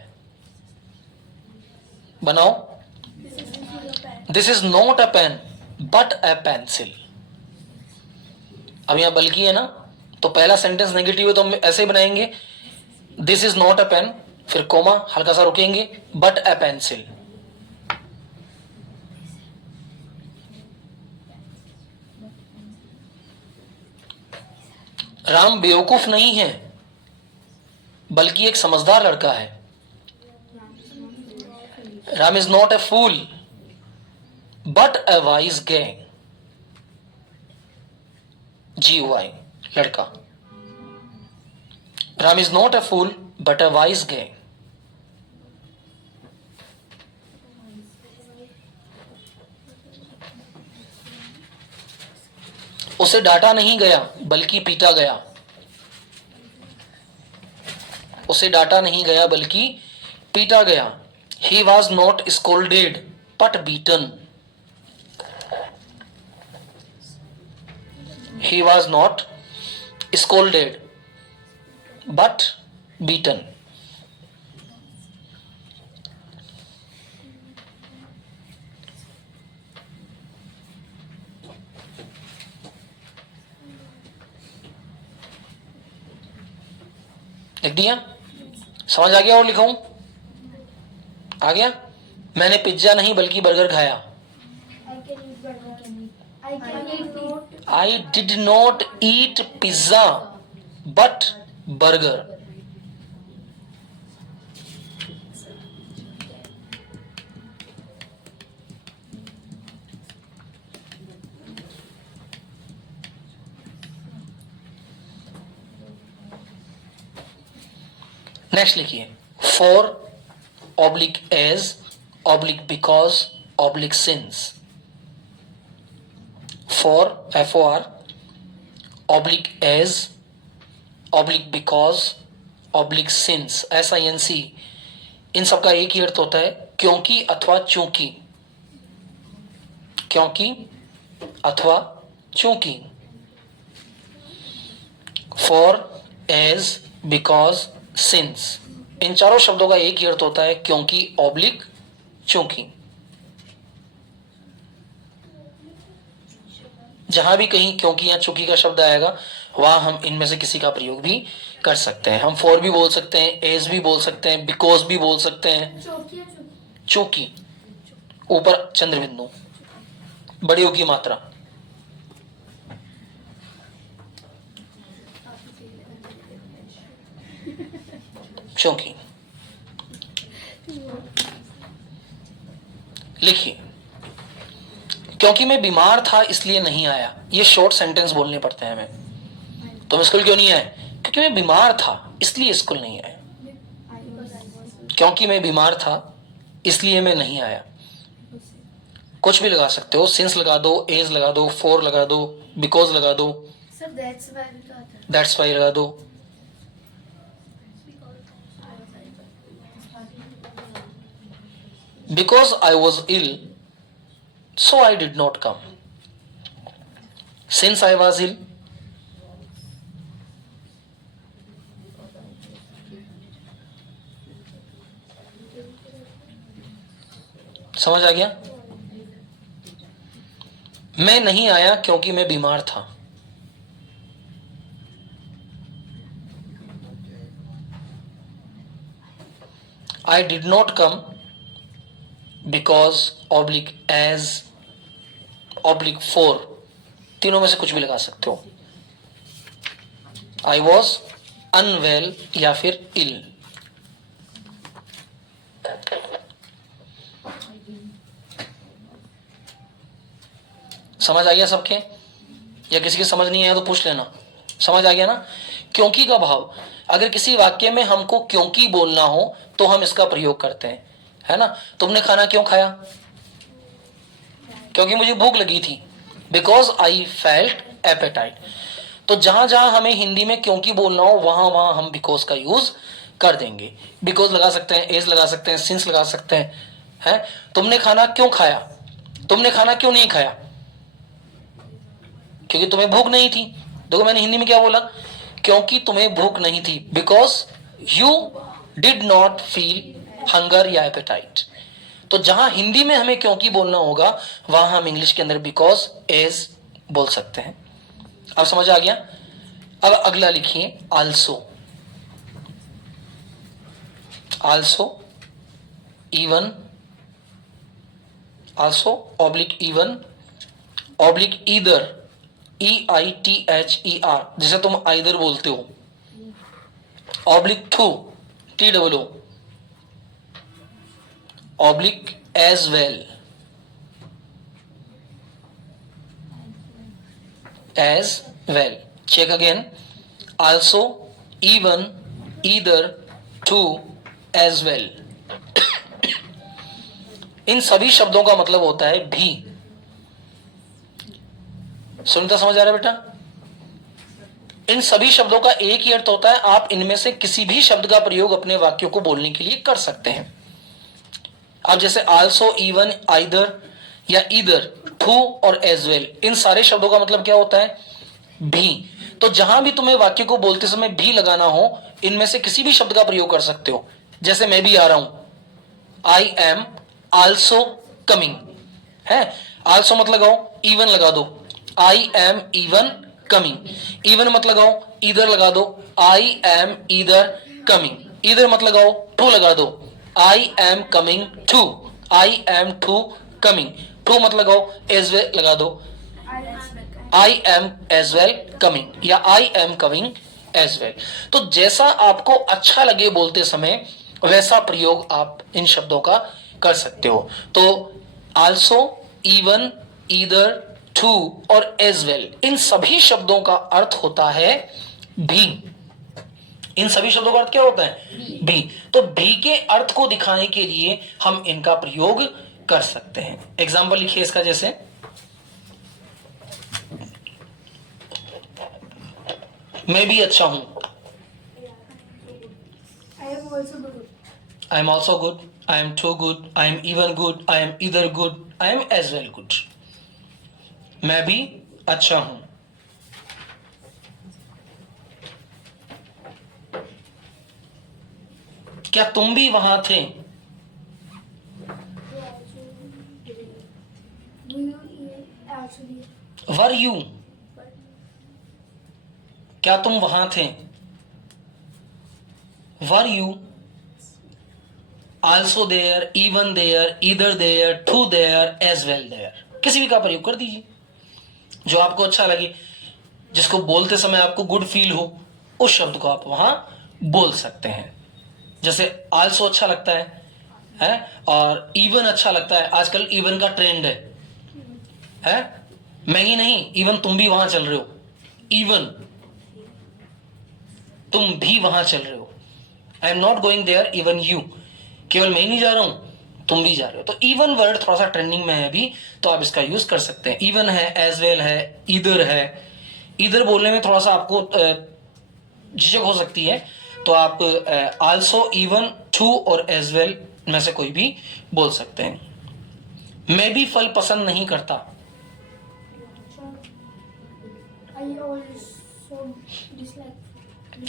बनाओ। This is not a pen but a pencil. अब यहां बल्कि है ना, तो पहला सेंटेंस नेगेटिव है तो हम ऐसे ही बनाएंगे, this is not a pen, फिर कोमा हल्का सा रुकेंगे, बट अ पेंसिल। राम बेवकूफ नहीं है बल्कि एक समझदार लड़का है। Ram is not a fool but a wise gang. GUI, लड़का। Ram is not a fool but a wise gang. उसे डांटा नहीं गया बल्कि पीटा गया। उसे डांटा नहीं गया बल्कि पीटा गया। He was not scolded but beaten. He was not scolded but beaten. लिख दिया? समझ आ गया और लिखाऊं? आ गया? मैंने पिज्जा नहीं बल्कि बर्गर खाया। I did not eat pizza but burger. Next लिखिए, for oblique as oblique because oblique since. For FOR oblique as oblique because oblique since SINC, इन सब का एक ही अर्थ होता है, क्योंकि अथवा चूंकि। क्योंकि अथवा चूंकि। फॉर, एज, बिकॉज, सिंस, इन चारों शब्दों का एक ही अर्थ होता है, क्योंकि ऑब्लिक चूंकि। जहां भी कहीं क्योंकि या चूंकि का शब्द आएगा वहां हम इनमें से किसी का प्रयोग भी कर सकते हैं। हम फॉर भी बोल सकते हैं, एज भी बोल सकते हैं, बिकॉज भी बोल सकते हैं। चूंकि, ऊपर चंद्र बिंदु, बड़ी होगी मात्रा। क्योंकि। लिखिए, क्योंकि मैं बीमार था इसलिए नहीं आया। ये शॉर्ट सेंटेंस बोलने पड़ते हैं हमें। तुम स्कूल क्यों नहीं आए? क्योंकि मैं बीमार था इसलिए स्कूल नहीं आया। क्योंकि मैं बीमार था इसलिए मैं नहीं आया। कुछ भी लगा सकते हो, सिंस लगा दो, एज लगा दो, फॉर लगा दो, बिकॉज लगा दो, दैट्स वाई लगा दो। Because I was ill, so I did not come. Since I was ill, समझ आ गया? मैं नहीं आया क्योंकि मैं बीमार था। I did not come because oblique as oblique for तीनों में से कुछ भी लगा सकते हो। आई वॉज अनवेल या फिर इल। समझ आ गया सबके, या किसी की समझ नहीं आया तो पूछ लेना। समझ आ गया ना? क्योंकि का भाव, अगर किसी वाक्य में हमको क्योंकि बोलना हो तो हम इसका प्रयोग करते हैं, है ना? तुमने खाना क्यों खाया? क्योंकि मुझे भूख लगी थी, बिकॉज आई फेल्ट एपेटाइट। तो जहां जहां हमें हिंदी में क्योंकि बोलना हो वहां वहां हम बिकॉज का यूज कर देंगे। बिकॉज लगा सकते हैं, एज लगा सकते हैं, सिंस लगा सकते हैं। तुमने खाना क्यों खाया? तुमने खाना क्यों नहीं खाया? क्योंकि तुम्हें भूख नहीं थी। देखो मैंने हिंदी में क्या बोला, क्योंकि तुम्हें भूख नहीं थी, because you did not feel hunger या एपेटाइट। तो जहां हिंदी में हमें क्योंकि बोलना होगा वहां हम इंग्लिश के अंदर बिकॉज एज बोल सकते हैं। अब समझ आ गया? अब अगला लिखिए also. Also, even, also oblique even, oblique either, EITHER, जिसे तुम आइदर बोलते हो, oblique too, TOO, oblique as well, as well. Check again, also, even, either, too, as well. इन सभी शब्दों का मतलब होता है भी। सुनता समझ आ रहा है बेटा? इन सभी शब्दों का एक ही अर्थ होता है, आप इनमें से किसी भी शब्द का प्रयोग अपने वाक्यों को बोलने के लिए कर सकते हैं। अब जैसे आल्सो, इवन, आइदर या ईदर, टू और एज वेल, इन सारे शब्दों का मतलब क्या होता है? भी। तो जहां भी तुम्हें वाक्य को बोलते समय भी लगाना हो, इनमें से किसी भी शब्द का प्रयोग कर सकते हो। जैसे मैं भी आ रहा हूं, आई एम आल्सो कमिंग, है। आल्सो मत लगाओ, इवन लगा दो, I am even coming. Even मत लगाओ, ईदर लगा दो, I am either coming. Either मत लगाओ, टू लगा दो, I am coming too, I am too coming. Too मत लगाओ, एज वेल लगा दो, I am as well coming, या I am coming as well. तो जैसा आपको अच्छा लगे बोलते समय वैसा प्रयोग आप इन शब्दों का कर सकते हो। तो आल्सो, इवन, ईदर, टू और एज वेल, इन सभी शब्दों का अर्थ होता है भी। इन सभी शब्दों का अर्थ क्या होता है? भी। तो भी के अर्थ को दिखाने के लिए हम इनका प्रयोग कर सकते हैं। एग्जाम्पल लिखिए इसका, जैसे मैं भी अच्छा हूं, I am also good. I am also good, I am too good, I am even good, I am either good, I am as well good। मैं भी अच्छा हूं। क्या तुम भी वहां थे? वर यू, क्या तुम वहां थे? Were you also there, even there, either there, too there, as well there. किसी भी का प्रयोग कर दीजिए जो आपको अच्छा लगे, जिसको बोलते समय आपको गुड फील हो, उस शब्द को आप वहां बोल सकते हैं। जैसे आल्सो अच्छा लगता है और इवन अच्छा लगता है। आजकल इवन का ट्रेंड है? मैं ही नहीं, इवन तुम भी वहां चल रहे हो। इवन तुम भी वहां चल रहे हो। I am not going there, even you, केवल मैं ही नहीं जा रहा हूं, तुम भी जा रहे हो। तो इवन वर्ड थोड़ा सा ट्रेंडिंग में है अभी, तो आप इसका यूज कर सकते हैं। इवन है, एज वेल है, ईदर है। ईदर बोलने में थोड़ा सा आपको झिझक हो सकती है, तो आप आल्सो, इवन, टू और एज वेल में से कोई भी बोल सकते हैं। मैं भी फल पसंद नहीं करता।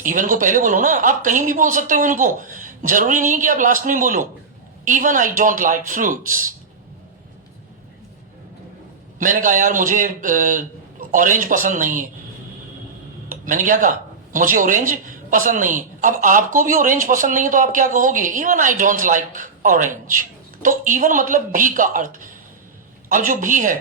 इवन को पहले बोलो ना, आप कहीं भी बोल सकते हो इनको, जरूरी नहीं कि आप लास्ट में बोलो। Even I don't like fruits. मैंने कहा यार मुझे ऑरेंज पसंद नहीं है। मैंने क्या कहा? मुझे ऑरेंज पसंद नहीं है। अब आपको भी ऑरेंज पसंद नहीं है तो आप क्या कहोगे? Even I don't like orange. तो इवन मतलब भी का अर्थ। अब जो भी है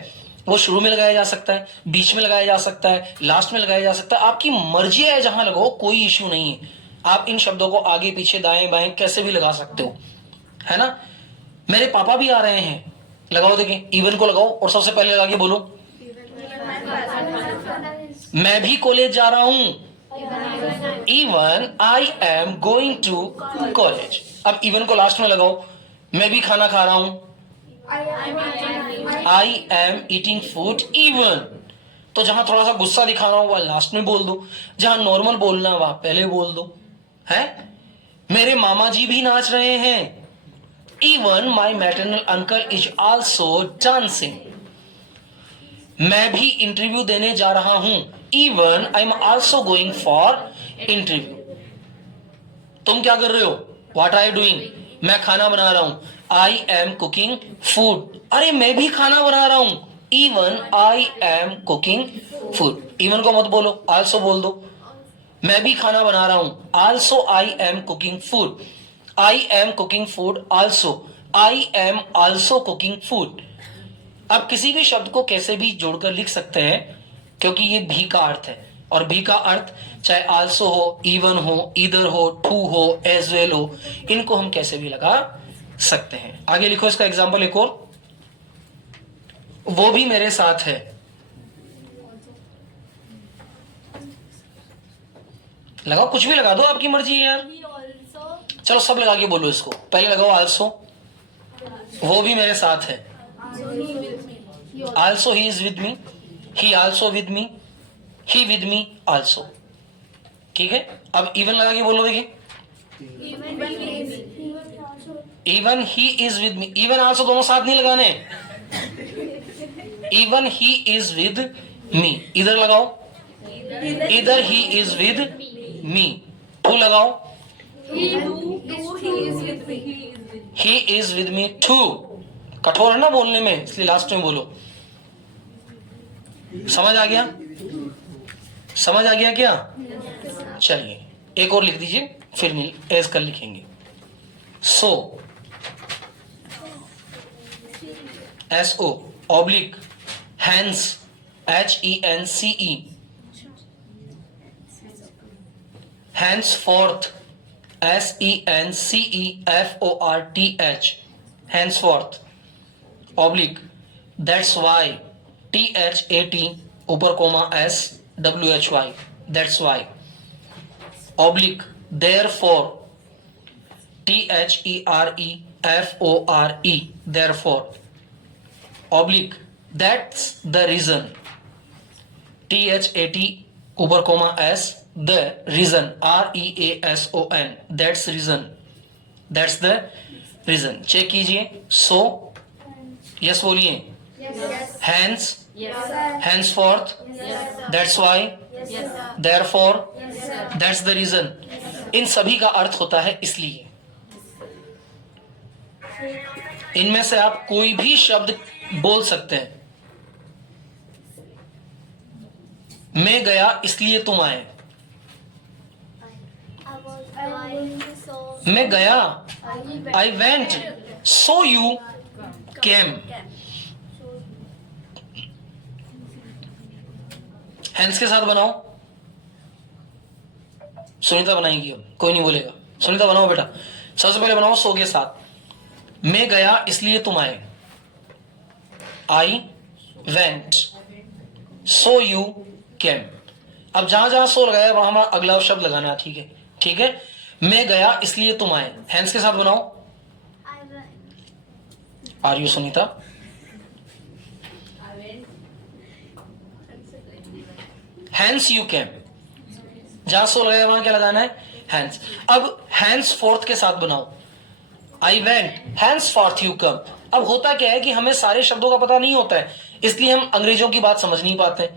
वो शुरू में लगाया जा सकता है, बीच में लगाया जा सकता है, लास्ट में लगाया जा सकता है, आपकी मर्जी है जहां लगाओ, कोई इश्यू नहीं है। आप इन शब्दों को आगे पीछे दाएं बाएं कैसे भी लगा सकते हो, है ना। मेरे पापा भी आ रहे हैं, लगाओ देखें, इवन को लगाओ और सबसे पहले लगा के बोलो मैं भी कॉलेज जा रहा हूं, even I am going to college. अब इवन को लास्ट में लगाओ, मैं भी खाना खा रहा हूं, I am eating food even. तो जहां थोड़ा सा गुस्सा दिखाना हो वह लास्ट में बोल दो, जहां नॉर्मल बोलना वह पहले बोल दो, है। मेरे मामा जी भी नाच रहे हैं, even my maternal uncle is also dancing. मैं भी इंटरव्यू देने जा रहा हूं, even I am also going for interview. तुम क्या कर रहे हो, व्हाट आर यू डूइंग, मैं खाना बना रहा हूं, आई एम कुकिंग फूड। अरे मैं भी खाना बना रहा हूं, even I am cooking food. Even को मत बोलो, आल्सो बोल दो, मैं भी खाना बना रहा हूं, also I am cooking food, I am cooking food also, I am also cooking food. आप किसी भी शब्द को कैसे भी जोड़कर लिख सकते हैं, क्योंकि ये भी का अर्थ है, और भी का अर्थ चाहे आल्सो हो, इवन हो, इधर हो, टू हो, एज वेल हो, इनको हम कैसे भी लगा सकते हैं। आगे लिखो इसका एग्जाम्पल एक और, वो भी मेरे साथ है। लगाओ, कुछ भी लगा दो, आपकी मर्जी है यार। चलो सब लगा के बोलो इसको, पहले लगाओ आल्सो, वो भी मेरे साथ है, also he is with me, he also with me, he with me also. ठीक है, अब इवन लगा के बोलो, देखिए even he is with me, even also दोनों साथ नहीं लगाने, even he is with me, either लगाओ, either he is with me, too लगाओ, he is with me too. कठोर है ना बोलने में, इसलिए लास्ट में बोलो। समझ आ गया, समझ आ गया क्या? चलिए एक और लिख दीजिए, फिर मिल एज कल लिखेंगे। So, S O oblique, hence, HENCE, henceforth, SENCEFORTH, henceforth, oblique, that's why, THAT ऊपर comma SWHY, that's why, oblique, therefore, THEREFORE, therefore, oblique, that's the reason, THAT ऊपर comma S, the reason, REASON, that's reason, that's the reason। Check कीजिए। सो यस बोलिए, hence, henceforth, that's why, therefore, that's the reason। इन सभी का अर्थ होता है इसलिए। इनमें से आप कोई भी शब्द बोल सकते हैं। मैं गया इसलिए तुम आए, मैं गया, I went, so you came. Hence के साथ बनाओ, सुनीता बनाएगी, अब कोई नहीं बोलेगा। सुनीता बनाओ बेटा, सबसे पहले बनाओ सो के साथ। मैं गया इसलिए तुम आए, आई वेंट, सो यू केम। अब जहां जहां सो लगाया वहां हमारा अगला शब्द लगाना है, ठीक है, ठीक है। मैं गया इसलिए तुम आए, हैंस के साथ बनाओ। Are you Sunita? Hence you came, जहां सो लगाया वहां क्या लगाना है, हैंस। अब हैंस फोर्थ के साथ बनाओ, I went, henceforth you come. अब होता क्या है कि हमें सारे शब्दों का पता नहीं होता है, इसलिए हम अंग्रेजों की बात समझ नहीं पाते।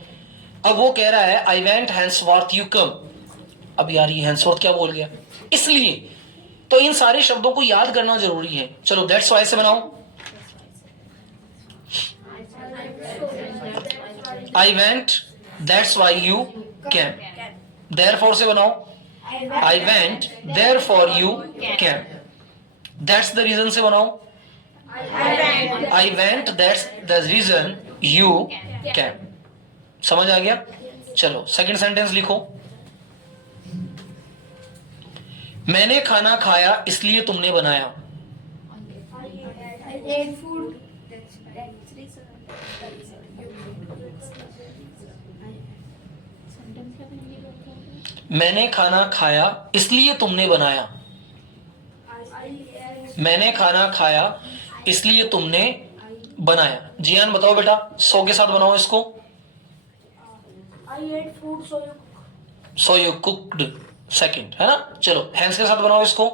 अब वो कह रहा है आई वेंट हैंसफॉर्थ यू कम। अब यार ये हैंसफॉर्थ क्या बोल गया, इसलिए तो इन सारे शब्दों को याद करना जरूरी है। चलो दैट्स वाई से बनाओ, I went, that's why you came. Therefore से बनाओ, I went, therefore you came. That's the reason से बनाओ, I went, that's the reason you came. समझ आ गया? चलो सेकंड सेंटेंस लिखो। मैंने खाना खाया इसलिए तुमने बनाया। I ate food. मैंने खाना खाया इसलिए तुमने बनाया। मैंने खाना खाया इसलिए तुमने बनाया। जियान बताओ बेटा, सो के साथ बनाओ इसको। I ate food, so you cook. So you cooked, second है ना। चलो हैंड्स के साथ बनाओ इसको।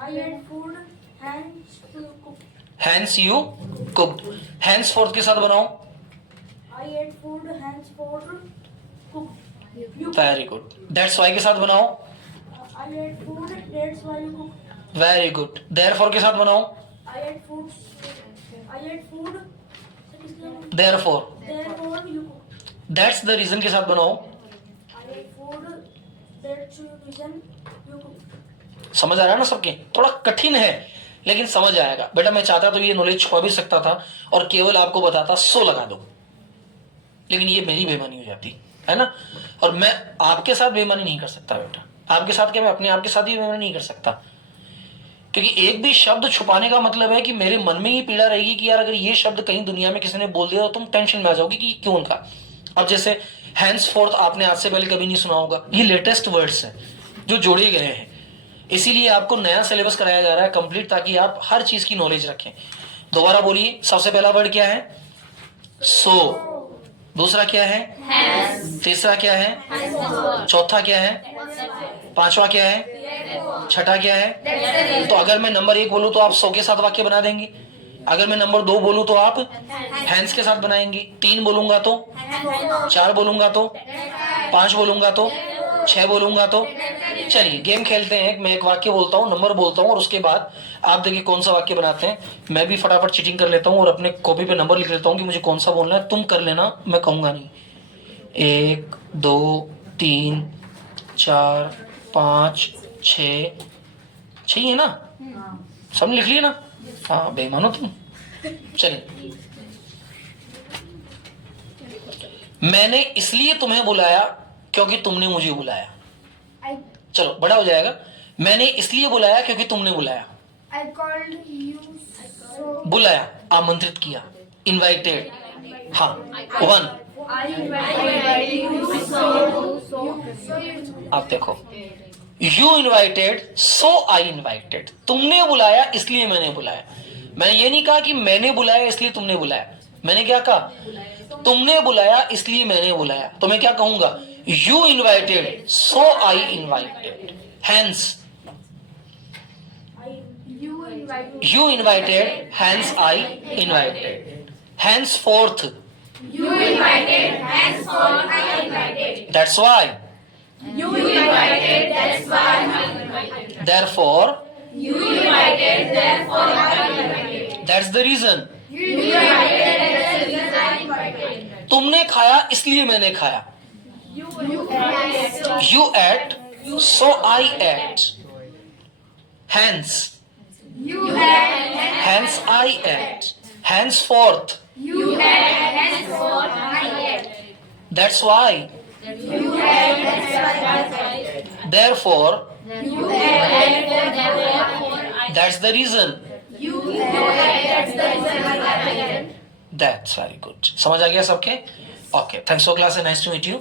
I ate food, hands to cook. Hands you cooked. Hands fourth के साथ बनाओ। I ate food, hands for cook. You very good. That's why के साथ बनाओ। I ate food, that's why you cook. Very good. Therefore के साथ बनाओ। I ate food. Therefore. Therefore you cook. That's the reason के साथ बनाओ। I ate food, that's the reason you cook. समझ आ रहा है ना सबके? थोड़ा कठिन है लेकिन समझ आएगा बेटा। मैं चाहता तो ये नॉलेज छुपा भी सकता था और केवल आपको बताता सो लगा दो, लेकिन ये मेरी बेईमानी हो जाती है ना। और मैं आपके साथ बेईमानी नहीं कर सकता बेटा। आपके साथ क्या, मैं अपने आप के साथ ही बेईमानी नहीं कर सकता, क्योंकि एक भी शब्द छुपाने का मतलब है कि मेरे मन में ये पीड़ा रहेगी कि यार अगर ये शब्द कहीं दुनिया में किसी ने बोल दिया तो तुम टेंशन में आ जाओगी कि क्यों उनका। अब जैसे हैंड्स फोर्थ आपने आज से पहले कभी नहीं सुना होगा, ये लेटेस्ट वर्ड्स हैं जो जोड़े गए हैं, इसीलिए आपको नया सिलेबस कराया जा रहा है कंप्लीट, ताकि आप हर चीज की नॉलेज रखें। दोबारा बोलिए, सबसे पहला वर्ड क्या है? सो। दूसरा क्या है? तीसरा क्या है? चौथा क्या है? पांचवा क्या है? छठा क्या है? तो अगर मैं नंबर 1 बोलूं तो आप सो के साथ वाक्य बना देंगे। अगर मैं नंबर 2 बोलूं तो आप हैंड्स के साथ बनाएंगे। 3 बोलूंगा तो, 4 बोलूंगा तो, 5 बोलूंगा तो, 6 बोलूंगा तो। चलिए गेम खेलते हैं। मैं एक वाक्य बोलता हूँ, नंबर बोलता हूँ और उसके बाद आप देखिए कौन सा वाक्य बनाते हैं। मैं भी फटाफट चीटिंग कर लेता हूँ और अपने कॉपी पे नंबर लिख लेता हूँ कि मुझे कौन सा बोलना है। तुम कर लेना, मैं कहूंगा नहीं। 1 2 3 4 5 6 6 है ना? सब लिख लिया ना? हाँ बेईमानो तुम। चलिए, मैंने इसलिए तुम्हें बुलाया क्योंकि तुमने मुझे बुलाया। I चलो बड़ा हो जाएगा। मैंने इसलिए बुलाया क्योंकि तुमने बुलाया। called you, so बुलाया, आमंत्रित किया, इनवाइटेड। हाँ 1। I invited you, so you. आप देखो, you invited so I invited. तुमने बुलाया इसलिए मैंने बुलाया। मैंने ये नहीं कहा कि मैंने बुलाया इसलिए तुमने बुलाया। मैंने क्या कहा? तुमने बुलाया इसलिए मैंने बुलाया। तो मैं क्या कहूंगा? You invited so I invited. Hence You invited. You invited, hence I invited. Henceforth, You invited, henceforth I invited. That's why, You invited, that's why I invited. Therefore, You invited, therefore I invited. That's the reason. You invited, that's the reason I invited. तुमने खाया इसलिए मैंने खाया। You ate, so You ate, so I ate. Hence, you had, hence I ate. Henceforth, you had, henceforth I ate. that's why. You had, that's why I ate. Therefore, You had, therefore I ate. that's the reason. You had, that's the reason I ate. That's very good. समझ आ गया सबके? Okay. Thanks for class and nice to meet you.